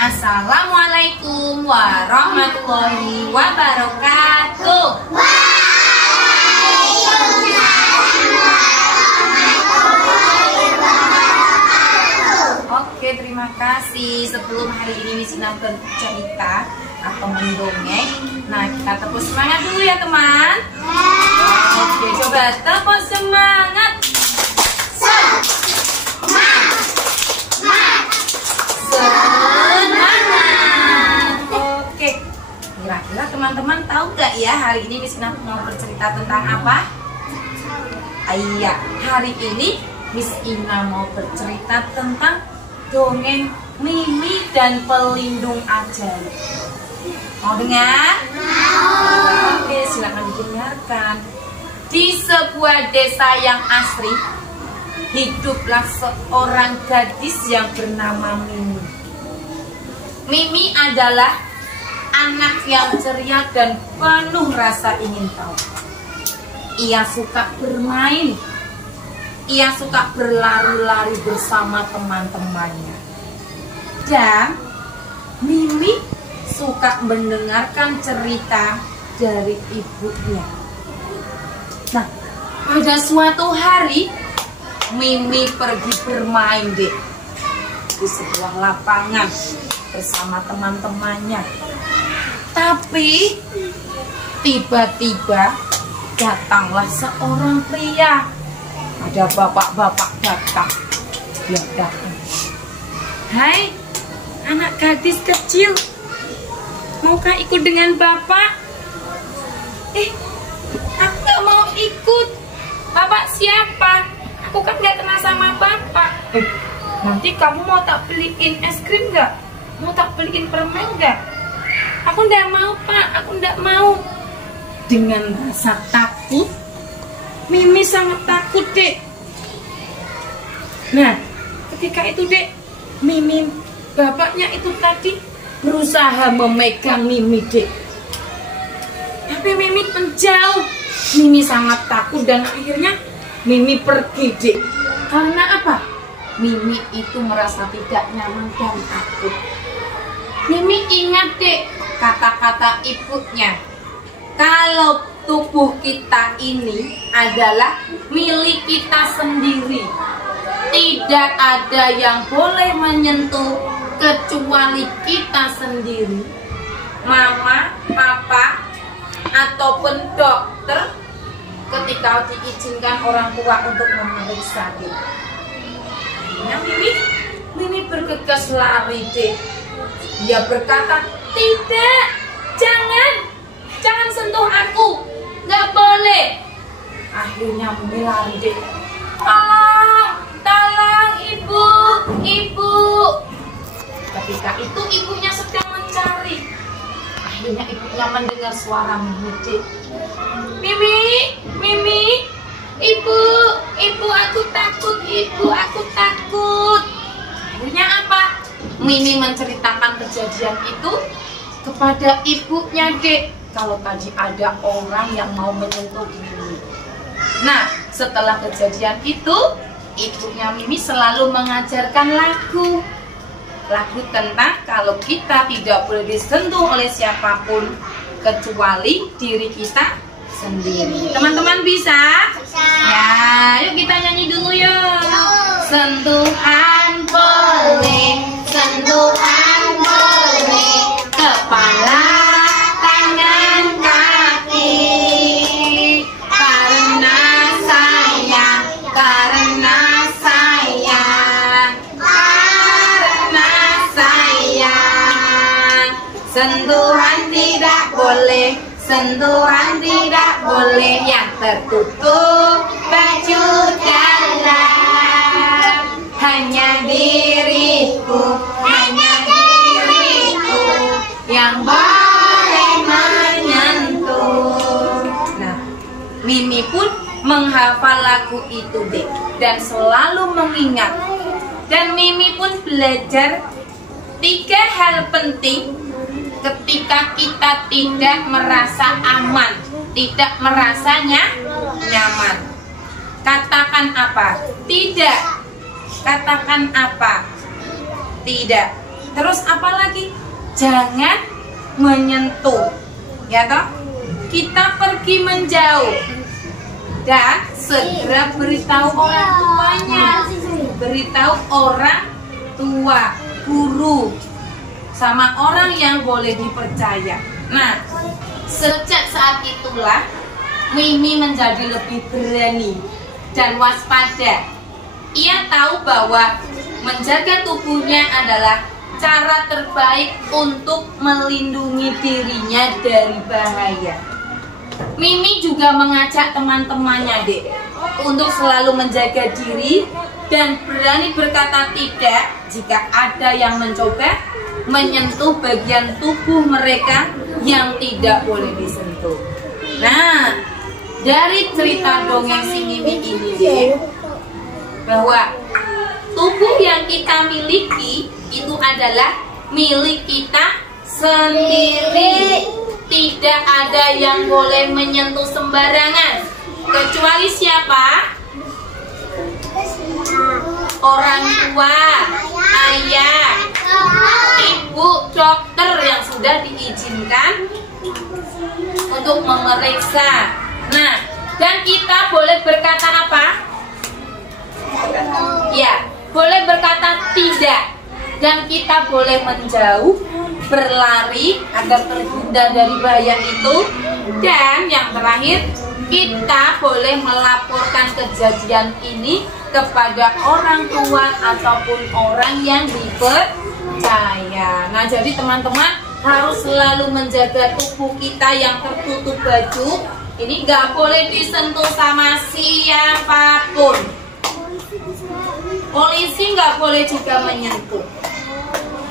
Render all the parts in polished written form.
Assalamualaikum warahmatullahi wabarakatuh. Oke, terima kasih. Sebelum hari ini Miss Ina bercerita atau mendongeng, nah kita tepuk semangat dulu ya teman. Oke, coba tepuk semangat. Kira-kira teman-teman tahu nggak ya hari ini Miss Ina mau bercerita tentang apa? Iya, hari ini Miss Ina mau bercerita tentang dongeng Mimi dan pelindung ajaib. Mau dengar? Oke, silakan didengarkan. Di sebuah desa yang asri, hiduplah seorang gadis yang bernama Mimi. Mimi adalah anak yang ceria dan penuh rasa ingin tahu. Ia suka bermain. Ia suka berlari-lari bersama teman-temannya. Dan Mimi suka mendengarkan cerita dari ibunya. Nah, pada suatu hari Mimi pergi bermain di sebuah lapangan bersama teman-temannya. Tapi tiba-tiba datanglah seorang pria. Ada bapak-bapak datang. Dia datang. Hai, anak gadis kecil, maukah ikut dengan bapak? Aku gak mau ikut. Bapak siapa? Aku kan gak kenal sama bapak. Nanti kamu mau tak beliin es krim gak? Mau tak beliin permen gak? Aku ndak mau pak, aku ndak mau. Dengan rasa takut, Mimi sangat takut dek. Nah, ketika itu dek, Mimi, bapaknya itu tadi berusaha memegang Mimi dek. Tapi Mimi menjauh. Mimi sangat takut dan akhirnya Mimi pergi dek. Karena apa? Mimi itu merasa tidak nyaman dan takut. Mimi ingat dek kata-kata ibunya, kalau tubuh kita ini adalah milik kita sendiri, tidak ada yang boleh menyentuh kecuali kita sendiri. Mama, papa, ataupun dokter ketika diizinkan orang tua untuk memeriksa dek. Nah, Mimi bergegas lari dek. Dia berkata, tidak, jangan sentuh aku, nggak boleh. Akhirnya Mimi lari deh. Tolong ibu. Ketika itu ibunya sedang mencari. Akhirnya ibunya mendengar suara Mimi deh. Mimi, ibu aku takut, aku takut. Akhirnya apa? Mimi menceritakan kejadian itu kepada ibunya dek. Kalau tadi ada orang yang mau menyentuh Mimi. Nah, setelah kejadian itu, ibunya Mimi selalu mengajarkan lagu tentang kalau kita tidak boleh disentuh oleh siapapun kecuali diri kita sendiri. Teman-teman bisa? Ya, yuk kita nyanyi dulu yuk. Sentuhan boleh, sentuhan boleh, kepala, tangan, kaki. Karena sayang, sentuhan tidak boleh, sentuhan tidak boleh yang tertutup baju dalam. Hanya diriku yang boleh menyentuh. Nah, Mimi pun menghafal lagu itu deh dan selalu mengingat. Dan Mimi pun belajar 3 hal penting ketika kita tidak merasa aman, tidak merasanya nyaman. Katakan apa? Tidak. Katakan apa? Tidak. Terus apalagi? Jangan menyentuh. Ya toh? Kita pergi menjauh dan segera beritahu orang tuanya. Beritahu orang tua, guru, sama orang yang boleh dipercaya. Nah, sejak saat itulah Mimi menjadi lebih berani dan waspada. Ia tahu bahwa menjaga tubuhnya adalah cara terbaik untuk melindungi dirinya dari bahaya. Mimi juga mengajak teman-temannya, Dek, untuk selalu menjaga diri dan berani berkata tidak jika ada yang mencoba menyentuh bagian tubuh mereka yang tidak boleh disentuh. Nah, dari cerita dongeng si Mimi ini, Dek, bahwa tubuh yang kita miliki itu adalah milik kita sendiri. Tidak ada yang boleh menyentuh sembarangan. Kecuali siapa? Orang tua, ayah, ibu, dokter yang sudah diizinkan untuk memeriksa. Nah, dan kita boleh berkata apa? Ya, boleh berkata tidak. Dan kita boleh menjauh, berlari agar terhindar dari bahaya itu. Dan yang terakhir, kita boleh melaporkan kejadian ini kepada orang tua ataupun orang yang dipercaya. Nah, jadi teman-teman harus selalu menjaga tubuh kita yang tertutup baju. Ini nggak boleh disentuh sama siapapun. Polisi nggak boleh juga menyentuh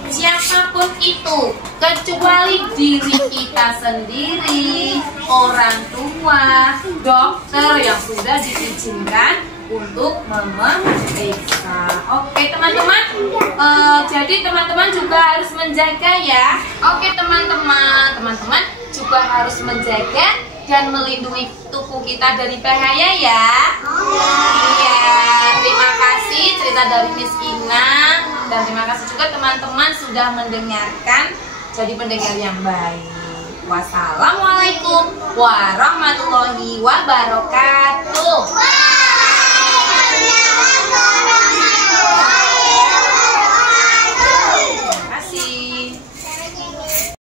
siapapun itu, kecuali diri kita sendiri, orang tua, dokter yang sudah diizinkan untuk memeriksa. Oke teman-teman, jadi teman-teman juga harus menjaga ya. Oke teman-teman juga harus menjaga dan melindungi tubuh kita dari bahaya ya. Iya, terima kasih cerita dari Miss Ina. Dan terima kasih juga teman-teman sudah mendengarkan. Jadi pendengar yang baik. Wassalamualaikum warahmatullahi wabarakatuh.